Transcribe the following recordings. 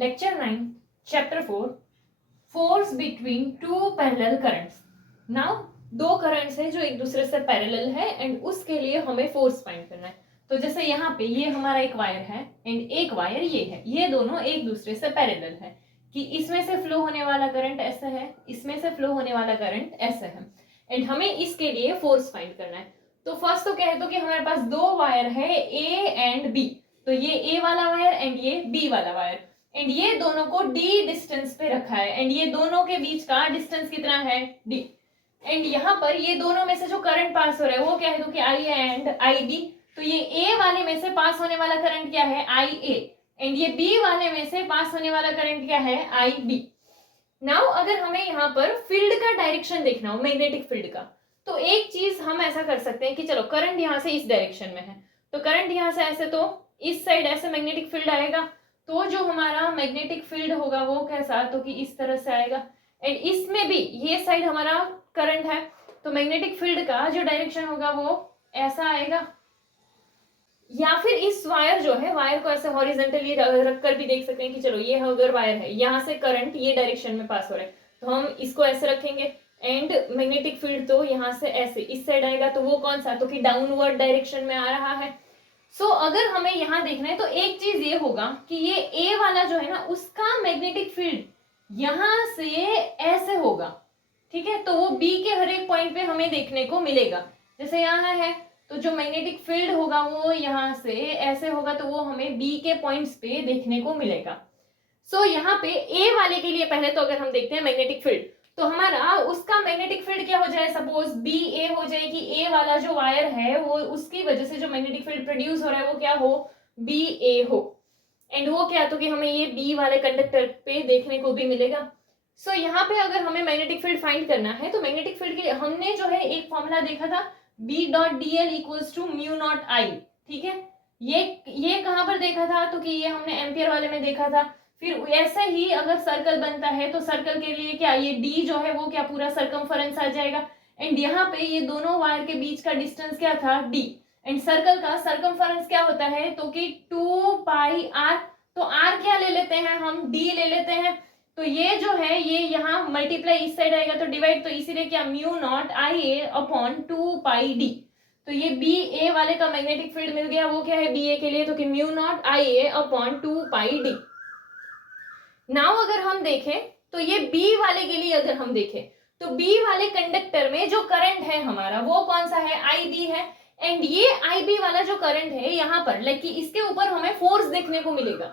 Lecture 9 chapter 4 force between two parallel currents. Now दो currents है जो एक दूसरे से पैरेलल है एंड उसके लिए हमें फोर्स फाइंड करना है। तो जैसे यहाँ पे ये हमारा एक वायर है एंड एक वायर ये है, ये दोनों एक दूसरे से पैरेलल है कि इसमें से फ्लो होने वाला करंट ऐसा है, इसमें से फ्लो होने वाला करंट ऐसा है एंड हमें इसके लिए फोर्स फाइंड करना है। तो फर्स्ट तो कह दो कि हमारे पास दो वायर है ए एंड बी, तो ये ए वाला वायर एंड ये बी वाला वायर एंड ये दोनों को डी डिस्टेंस पे रखा है एंड ये दोनों के बीच का डिस्टेंस कितना है डी एंड यहाँ पर ये दोनों में से जो करंट पास हो रहा है वो क्या है तो कि आई एंड आई बी। तो ये ए वाले में से पास होने वाला करंट क्या है आई ए एंड ये बी वाले में से पास होने वाला करंट क्या है आई बी। नाउ अगर हमें यहाँ पर फील्ड का डायरेक्शन देखना हो, मैग्नेटिक फील्ड का, तो एक चीज हम ऐसा कर सकते हैं कि चलो करंट यहाँ से इस डायरेक्शन में है तो करंट यहाँ से ऐसे, तो इस साइड ऐसे मैग्नेटिक फील्ड आएगा, तो जो हमारा मैग्नेटिक फील्ड होगा वो कैसा तो कि इस तरह से आएगा एंड इसमें भी ये साइड हमारा करंट है तो मैग्नेटिक फील्ड का जो डायरेक्शन होगा वो ऐसा आएगा। या फिर इस वायर जो है, वायर को ऐसे हॉरिजॉन्टली रख कर भी देख सकते हैं कि चलो ये अगर वायर है, यहाँ से करंट ये डायरेक्शन में पास हो रहा है तो हम इसको ऐसे रखेंगे एंड मैग्नेटिक फील्ड तो यहाँ से ऐसे इस साइड आएगा, तो वो कौन सा तो कि डाउनवर्ड डायरेक्शन में आ रहा है। सो अगर हमें यहाँ देखना है तो एक चीज ये होगा कि ये ए वाला जो है ना उसका मैग्नेटिक फील्ड यहाँ से ऐसे होगा, ठीक है, तो वो बी के हर एक पॉइंट पे हमें देखने को मिलेगा। जैसे यहाँ है तो जो मैग्नेटिक फील्ड होगा वो यहाँ से ऐसे होगा, तो वो हमें बी के पॉइंट्स पे देखने को मिलेगा। सो यहाँ पे ए वाले के लिए पहले तो अगर हम देखते हैं मैग्नेटिक फील्ड, तो हमारा उसका मैग्नेटिक फील्ड क्या हो जाए, सपोज बी ए हो जाए कि ए वाला जो वायर है वो उसकी वजह से जो मैग्नेटिक फील्ड प्रोड्यूस हो रहा है वो क्या हो बी ए हो एंड वो क्या तो कि हमें ये बी वाले कंडक्टर पे देखने को भी मिलेगा। सो यहाँ पे अगर हमें मैग्नेटिक फील्ड फाइंड करना है तो मैग्नेटिक फील्ड के लिए हमने जो है एक फॉर्मूला देखा था B dot D L equals to mu naught I, ठीक है, ये कहाँ पर देखा था तो कि ये हमने एम्पियर वाले में देखा था। फिर ऐसे ही अगर सर्कल बनता है तो सर्कल के लिए क्या ये डी जो है वो क्या पूरा सर्कमफरेंस आ जाएगा एंड यहाँ पे ये दोनों वायर के बीच का डिस्टेंस क्या था डी एंड सर्कल का सर्कमफरेंस क्या होता है तो कि 2 पाई आर, तो आर क्या ले लेते हैं हम डी ले लेते हैं, तो ये जो है ये यहाँ मल्टीप्लाई इस साइड आएगा तो डिवाइड, तो इसीलिए क्या mu naught I A upon 2 pi D. तो ये बी ए वाले का मैग्नेटिक फील्ड मिल गया, वो क्या है बी ए के लिए तो कि mu naught I A upon 2 pi D. Now अगर हम देखें तो ये बी वाले के लिए अगर हम देखें तो बी वाले कंडक्टर में जो करंट है हमारा वो कौन सा है आई बी है एंड ये आई बी वाला जो करंट है यहाँ पर लाइक कि इसके ऊपर हमें फोर्स देखने को मिलेगा।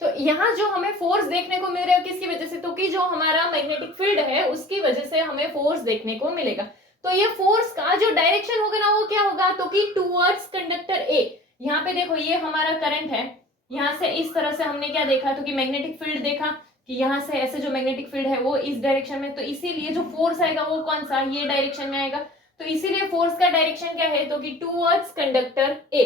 तो यहाँ जो हमें फोर्स देखने को मिल रहा है किसकी वजह से तो कि जो हमारा मैग्नेटिक फील्ड है उसकी वजह से हमें फोर्स देखने को मिलेगा। तो ये फोर्स का जो डायरेक्शन होगा ना वो क्या होगा तो कि टूवर्ड्स कंडक्टर ए। यहाँ पे देखो ये हमारा करंट है, यहाँ से इस तरह से हमने क्या देखा तो कि मैग्नेटिक फील्ड देखा कि यहाँ से ऐसे जो मैग्नेटिक फील्ड है वो इस डायरेक्शन में, तो इसीलिए जो फोर्स आएगा वो कौन सा ये डायरेक्शन में आएगा, तो इसीलिए फोर्स का डायरेक्शन क्या है तो कि towards conductor A.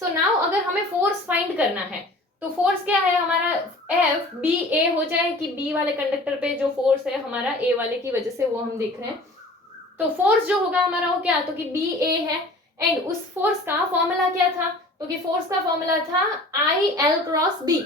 So now अगर हमें फोर्स फाइंड करना है तो फोर्स क्या है हमारा एफ बी ए हो जाए कि बी वाले कंडक्टर पे जो फोर्स है हमारा ए वाले की वजह से वो हम देख रहे हैं, तो फोर्स जो होगा हमारा वो क्या तो कि बी ए है एंड उस फोर्स का फॉर्मूला क्या था तो कि फोर्स का फॉर्मूला था आई एल क्रॉस बी।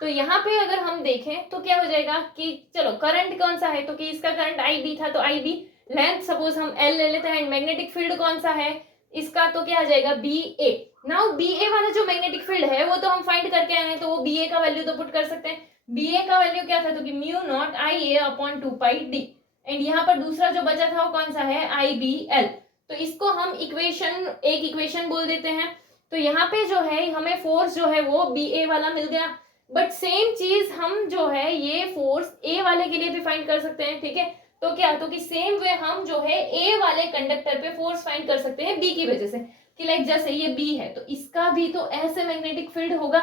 तो यहाँ पे अगर हम देखें तो क्या हो जाएगा कि चलो करंट कौन सा है तो कि इसका करंट आई बी था तो आई बी, लेंथ सपोज हम एल ले लेते हैं एंड मैग्नेटिक फील्ड कौन सा है इसका तो क्या आ जाएगा बी ए। नाउ बी ए वाला जो मैग्नेटिक फील्ड है वो तो हम फाइंड करके आए हैं तो वो बी ए का वैल्यू तो पुट कर सकते हैं। बी ए का वैल्यू क्या था तो कि mu naught I A upon 2 pi D and यहाँ पर दूसरा जो बचा था वो कौन सा है आई बी एल, तो इसको हम एक इक्वेशन बोल देते हैं। तो यहाँ पे जो है हमें फोर्स जो है वो बी ए वाला मिल गया, बट सेम चीज हम जो है ये फोर्स ए वाले के लिए भी फाइंड कर सकते हैं, ठीक है, तो क्या तो कि सेम वे हम जो है ए वाले कंडक्टर पे फोर्स फाइंड कर सकते हैं बी की वजह से कि लाइक जैसे ये बी है तो इसका भी तो ऐसे मैग्नेटिक फील्ड होगा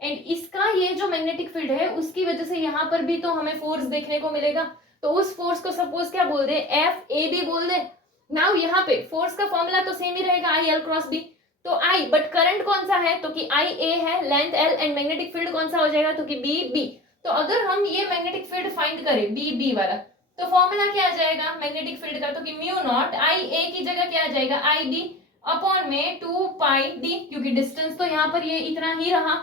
एंड इसका ये जो मैग्नेटिक फील्ड है उसकी वजह से यहाँ पर भी तो हमें फोर्स देखने को मिलेगा, तो उस फोर्स को सपोज क्या बोल दे एफ ए बी बोल दे। नाउ यहाँ पे फोर्स का फॉर्मूला तो सेम ही रहेगा आई एल क्रॉस बी, तो आई बट करंट कौन सा है तो कि आई ए है, length L and magnetic field कौन सा हो जाएगा तो कि बी बी। तो अगर हम ये मैग्नेटिक फील्ड फाइंड करें बी बी वाला तो फॉर्मूला क्या आ जाएगा मैग्नेटिक फील्ड का तो कि म्यू नॉट आई ए की जगह क्या आ जाएगा आई बी अपॉन में 2 पाई डी, क्योंकि डिस्टेंस तो यहाँ पर ये इतना ही रहा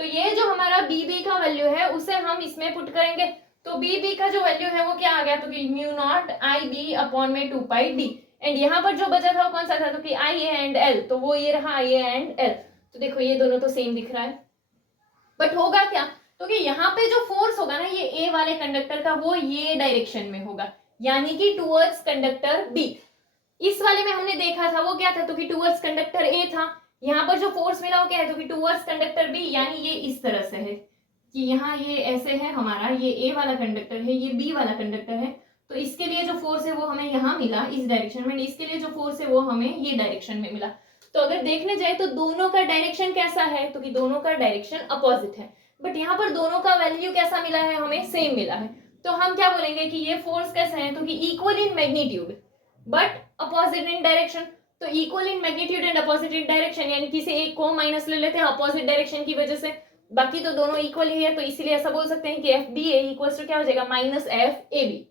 तो ये जो हमारा बी बी का वैल्यू है उसे हम इसमें पुट करेंगे, तो बी बी का जो वैल्यू है वो क्या आ गया, तो कि म्यू नॉट आई बी अपॉन में 2 पाई डी, एंड यहाँ पर जो बचा था वो कौन सा था, तो कि आई ए एंड एल, तो वो ये रहा आई ए एंड एल। तो देखो ये दोनों तो सेम दिख रहा है, बट होगा क्या, तो कि यहाँ पे जो फोर्स होगा ना ये ए वाले कंडक्टर का वो ये डायरेक्शन में होगा, यानी कि टूवर्ड्स कंडक्टर बी। इस वाले में हमने देखा था वो क्या था, तो कि टूवर्ड्स कंडक्टर ए था। यहाँ पर जो फोर्स मिला वो क्या है, तो कि टूवर्ड्स कंडक्टर बी, यानी ये इस तरह से है कि यहाँ ये ऐसे है हमारा, ये ए वाला कंडक्टर है, ये बी वाला कंडक्टर है, तो इसके लिए जो फोर्स है वो हमें यहाँ मिला इस डायरेक्शन में, इसके लिए जो फोर्स है वो हमें ये डायरेक्शन में मिला। तो अगर देखने जाए तो दोनों का डायरेक्शन कैसा है, तो कि दोनों का डायरेक्शन अपोजिट है, बट यहाँ पर दोनों का वैल्यू कैसा मिला है, हमें सेम मिला है। तो हम क्या बोलेंगे कि ये फोर्स कैसे है, तो कि equal in magnitude but opposite in direction. तो equal in magnitude and opposite in direction, यानी किसी एक को माइनस ले लेते हैं अपोजिट डायरेक्शन की वजह से, बाकी तो दोनों इक्वल ही है, तो इसीलिए ऐसा बोल सकते हैं कि F B A equal to क्या हो जाएगा, minus F A B.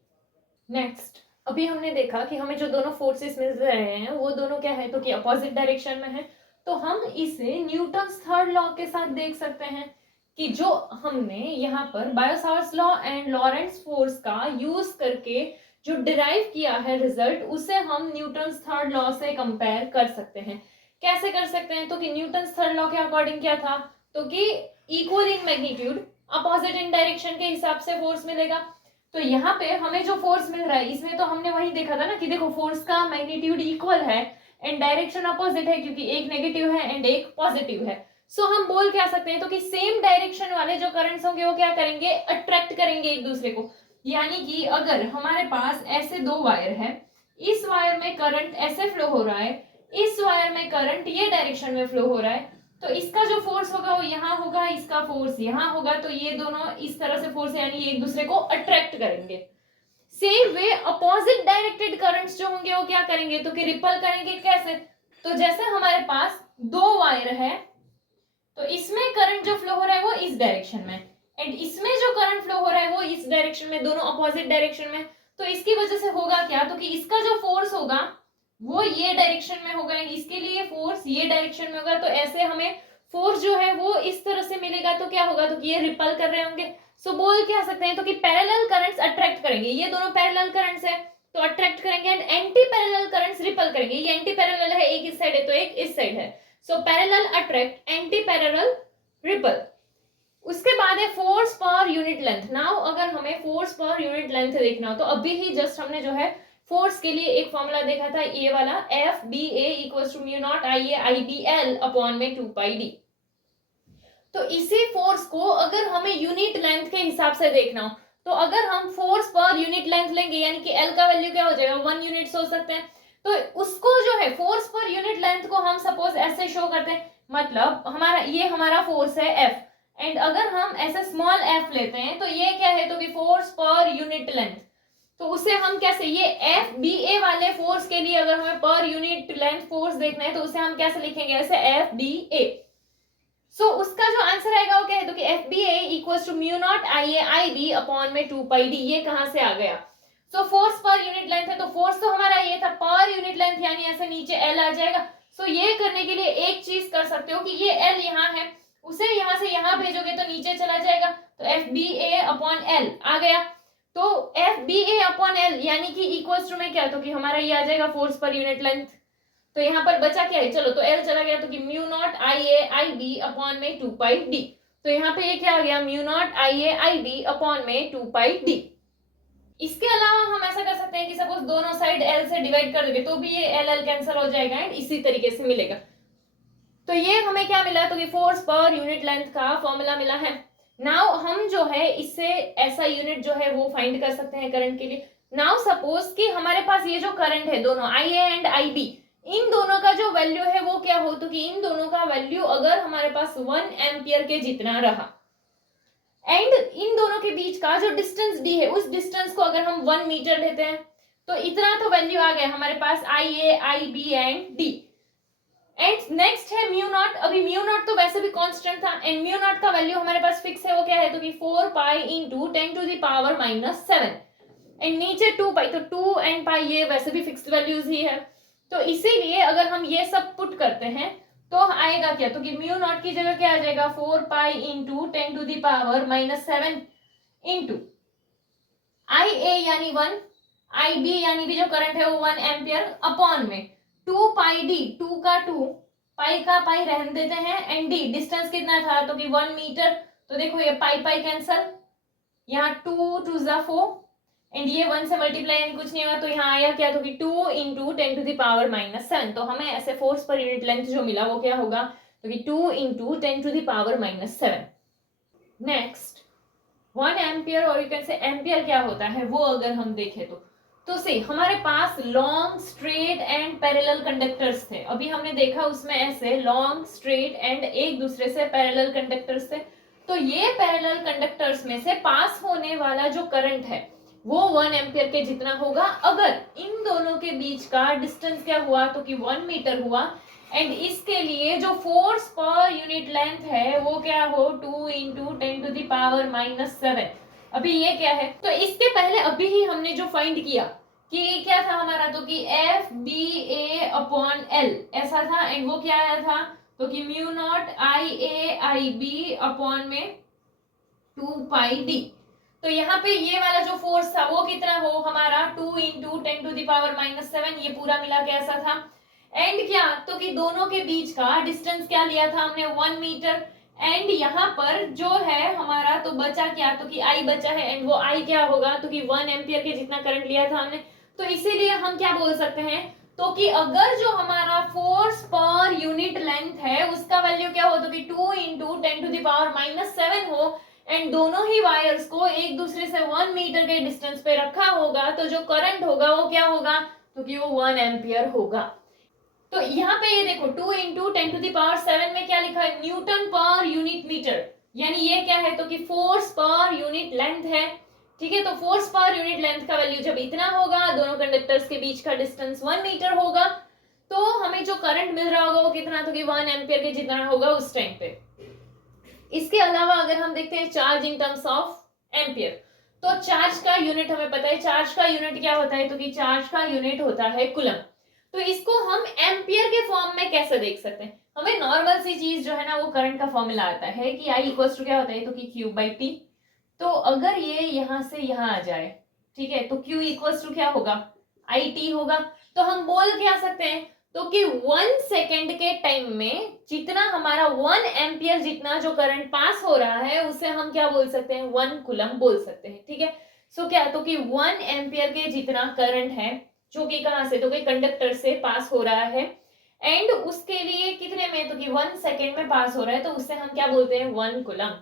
Next, अभी हमने देखा कि हमें जो दोनों फोर्सेस मिल रहे हैं वो दोनों क्या है, तो कि अपोजिट डायरेक्शन में है। तो हम इसे न्यूटन्स थर्ड लॉ के साथ देख सकते हैं कि जो हमने यहाँ पर बायो-सावर्ट्स लॉ एंड लॉरेंट्ज फोर्स का यूज करके जो डिराइव किया है रिजल्ट, उसे हम न्यूटन्स थर्ड लॉ से कंपेयर कर सकते हैं। कैसे कर सकते हैं, तो कि न्यूटन्स थर्ड लॉ के अकॉर्डिंग क्या था, तो कि equal in magnitude opposite in direction के हिसाब से फोर्स मिलेगा। तो यहाँ पे हमें जो फोर्स मिल रहा है इसमें तो हमने वही देखा था ना कि देखो फोर्स का मैग्नीट्यूड इक्वल है एंड डायरेक्शन अपोजिट है, क्योंकि एक नेगेटिव है एंड एक पॉजिटिव है। सो हम बोल क्या सकते हैं, तो कि सेम डायरेक्शन वाले जो करंट्स होंगे वो क्या करेंगे, अट्रैक्ट करेंगे एक दूसरे को। यानी कि अगर हमारे पास ऐसे दो वायर है, इस वायर में करंट ऐसे फ्लो हो रहा है, इस वायर में करंट ये डायरेक्शन में फ्लो हो रहा है, तो इसका जो फोर्स होगा वो यहाँ होगा, इसका फोर्स यहाँ होगा, तो ये दोनों इस तरह से फोर्स यानी एक दूसरे को अट्रैक्ट करेंगे। Same way opposite directed currents जो होंगे वो क्या करेंगे, तो कि रिपल करेंगे। कैसे, तो जैसे हमारे पास दो वायर है, तो इसमें करंट जो फ्लो हो रहा है वो इस डायरेक्शन में एंड इसमें जो करंट फ्लो हो रहा है वो इस डायरेक्शन में, दोनों अपोजिट डायरेक्शन में। तो इसकी वजह से होगा क्या, तो कि इसका जो फोर्स होगा वो ये डायरेक्शन में होगा एंड इसके लिए फोर्स ये डायरेक्शन में होगा। तो ऐसे हमें फोर्स जो है वो इस तरह से मिलेगा, तो क्या होगा, तो कि ये रिपल कर रहे होंगे। सो बोल क्या सकते हैं, तो कि पैरेलल करंट्स अट्रैक्ट करेंगे, ये दोनों पैरेलल करंट्स है तो अट्रैक्ट करेंगे, and anti parallel currents ripple करेंगे। ये एंटी पैरेलल है, एक इस साइड है तो एक इस साइड है, so parallel attract, anti parallel ripple. उसके बाद है फोर्स पर यूनिट लेंथ। नाउ अगर हमें फोर्स पर यूनिट लेंथ देखना हो तो अभी ही जस्ट हमने जो है फोर्स के लिए एक फॉर्मूला देखा था, ये वाला F B A equals to mu naught I A I B L upon में 2 पाई डी। तो इसी फोर्स को अगर हमें यूनिट लेंथ के हिसाब से देखना हो तो अगर हम फोर्स पर यूनिट लेंथ लेंगे, यानी कि एल का वैल्यू क्या हो जाएगा, 1 यूनिट सोच सकते हैं, तो उसको जो है फोर्स पर यूनिट लेंथ को हम सपोज ऐसे शो करते हैं, मतलब हमारा फोर्स है एफ एंड अगर हम ऐसे स्मॉल एफ लेते हैं तो ये क्या है, तो कि फोर्स पर यूनिट लेंथ। तो उसे हम कैसे, ये एफ बी ए वाले फोर्स के लिए अगर हमें पर यूनिट लेंथ फोर्स देखना है तो उसे हम कैसे लिखेंगे, ऐसे एफ बी ए। सो उसका जो आंसर आएगा वो क्या है, तो कि F B A equals to mu naught I A I B upon में 2 पाई डी। ये कहां से आ गया, सो फोर्स पर यूनिट लेंथ है, तो फोर्स तो हमारा ये था पर यूनिट लेंथ, यानी ऐसे नीचे एल आ जाएगा। सो ये करने के लिए एक चीज कर सकते हो कि ये एल यहाँ है, उसे यहां से यहां भेजोगे तो नीचे चला जाएगा, तो एफ बी ए अपॉन एल आ गया। तो एफ बी ए अपॉन एल यानी कि इक्वल्स टू में क्या, तो कि हमारा ये आ जाएगा फोर्स पर यूनिट लेंथ। तो यहाँ पर बचा क्या है, चलो तो एल चला गया, तो कि mu naught I A I B upon में 2 पाई डी। तो यहाँ पे ये क्या आ गया, mu naught I A I B upon में 2 पाई डी। इसके अलावा हम ऐसा कर सकते हैं कि सपोज दोनों साइड एल से डिवाइड कर देंगे तो भी ये एल एल कैंसिल हो जाएगा एंड इसी तरीके से मिलेगा। तो ये हमें क्या मिला, तो कि फोर्स पर यूनिट लेंथ का फॉर्मूला मिला है। नाउ हम जो है इससे ऐसा यूनिट जो है वो फाइंड कर सकते हैं करंट के लिए। नाउ सपोज कि हमारे पास ये जो करंट है दोनों आई ए एंड आई बी, इन दोनों का जो वैल्यू है वो क्या हो, तो कि इन दोनों का वैल्यू अगर हमारे पास 1 एम्पियर के जितना रहा एंड इन दोनों के बीच का जो डिस्टेंस डी है उस डिस्टेंस को अगर हम 1 मीटर लेते हैं तो इतना तो वैल्यू आ गया हमारे पास I A I B and D. And next है म्यू नॉट। अभी म्यू नॉट तो वैसे भी कांस्टेंट था एंड म्यू नॉट का वैल्यू हमारे पास फिक्स है, वो क्या है, तो कि 4 pi into 10 to the power -7 and नीचे 2 पाई, तो 2 एंड पाई ये वैसे भी फिक्स्ड वैल्यूज ही है। तो इसीलिए अगर हम ये सब पुट करते हैं तो आएगा क्या, तो कि म्यू नॉट की जगह क्या आ जाएगा 4 pi into 10 to the power -7 into I A यानी 1, आई बी यानी भी जो करंट है वो 1 एम्पियर अपॉन में 2 पाई डी, 2 का 2, पाई का पाई रहने देते हैं, एंड डी डिस्टेंस कितना था, तो कि 1 मीटर। तो देखो ये पाई पाई कैंसल, यहाँ 2 टू जा 4 एंड ये 1 से मल्टीप्लाई यानी कुछ नहीं होगा, तो यहाँ आया क्या, तो कि 2 इंटू 10 टू द पावर -7। तो हमें ऐसे फोर्स पर यूनिट लेंथ जो मिला वो क्या होगा, तो कि 2 into 10 to the power -7। Next 1 ampere और यू कैन से एम्पियर क्या होता है वो अगर हम देखें तो से हमारे पास long straight and parallel conductors थे। अभी हमने देखा उसमें ऐसे लॉन्ग स्ट्रेट एंड एक दूसरे से पैरेलल कंडक्टर्स थे। तो ये पैरेलल कंडक्टर्स में से पास होने वाला जो करंट है वो 1 एम्पियर के जितना होगा अगर इन दोनों के बीच का डिस्टेंस क्या हुआ, तो कि 1 मीटर हुआ, एंड इसके लिए जो फोर्स पर यूनिट लेंथ है वो क्या हो 2 इंटू 10 टू द पावर -7। अभी ये क्या है, तो इसके पहले अभी ही हमने जो फाइंड किया कि क्या था हमारा, तो कि एफ बी ए अपॉन एल ऐसा था, एंड वो क्या आया था, तो कि mu naught I A I B upon में 2 पाई डी। तो यहाँ पे ये वाला जो फोर्स था वो कितना हो हमारा 2 इंटू 10 टू द पावर -7, ये पूरा मिला के ऐसा था। एंड क्या, तो कि दोनों के बीच का डिस्टेंस क्या लिया था हमने 1 मीटर, एंड यहाँ पर जो है हमारा तो बचा क्या, तो कि आई बचा है, एंड वो आई क्या होगा, तो कि 1 एम्पियर के जितना करंट लिया था हमने। तो इसीलिए हम क्या बोल सकते हैं, तो कि अगर जो हमारा फोर्स पर यूनिट लेंथ है उसका वैल्यू क्या हो, तो कि 2 इंटू 10 टू द पावर -7 हो, एंड दोनों ही वायर्स को एक दूसरे से 1 मीटर के डिस्टेंस पे रखा होगा, तो जो करंट होगा वो क्या होगा, तो कि वो 1 एम्पियर होगा। तो यहाँ पे ये देखो 2 इंटू 10 टू द पावर 7 में क्या लिखा है, न्यूटन पर यूनिट मीटर, यानी ये क्या है, तो कि फोर्स पर यूनिट लेंथ है। ठीक है, तो फोर्स पर यूनिट लेंथ का वैल्यू जब इतना होगा, दोनों कंडक्टर्स के बीच का डिस्टेंस 1 मीटर होगा, तो हमें जो करंट मिल रहा होगा वो कितना, तो कि 1 एम्पियर के जितना होगा उस टाइम पे। इसके अलावा अगर हम देखते हैं charge in terms of ampere, तो चार्ज का यूनिट हमें पता है, चार्ज का यूनिट क्या होता है, तो कि चार्ज का यूनिट होता है कूलम। तो इसको हम एम्पियर के फॉर्म में कैसे देख सकते हैं, हमें नॉर्मल सी चीज जो है ना वो करंट का फॉर्मूला आता है कि आई इक्वल टू क्या होता है, तो कि क्यू बाई टी। तो अगर ये यहां से यहां आ जाए, ठीक है, तो क्यू इक्वल टू क्या होगा, आई टी होगा। तो हम बोल क्या सकते हैं, तो कि 1 सेकेंड के टाइम में जितना हमारा 1 एम्पियर जितना जो करंट पास हो रहा है उसे हम क्या बोल सकते हैं, 1 कूलम बोल सकते हैं। ठीक है, सो क्या, तो कि 1 एम्पियर के जितना करंट है जो कि कहां से, तो कि कंडक्टर से पास हो रहा है, एंड उसके लिए कितने में, तो कि 1 सेकेंड में पास हो रहा है, तो उससे हम क्या बोलते हैं 1 कूलम।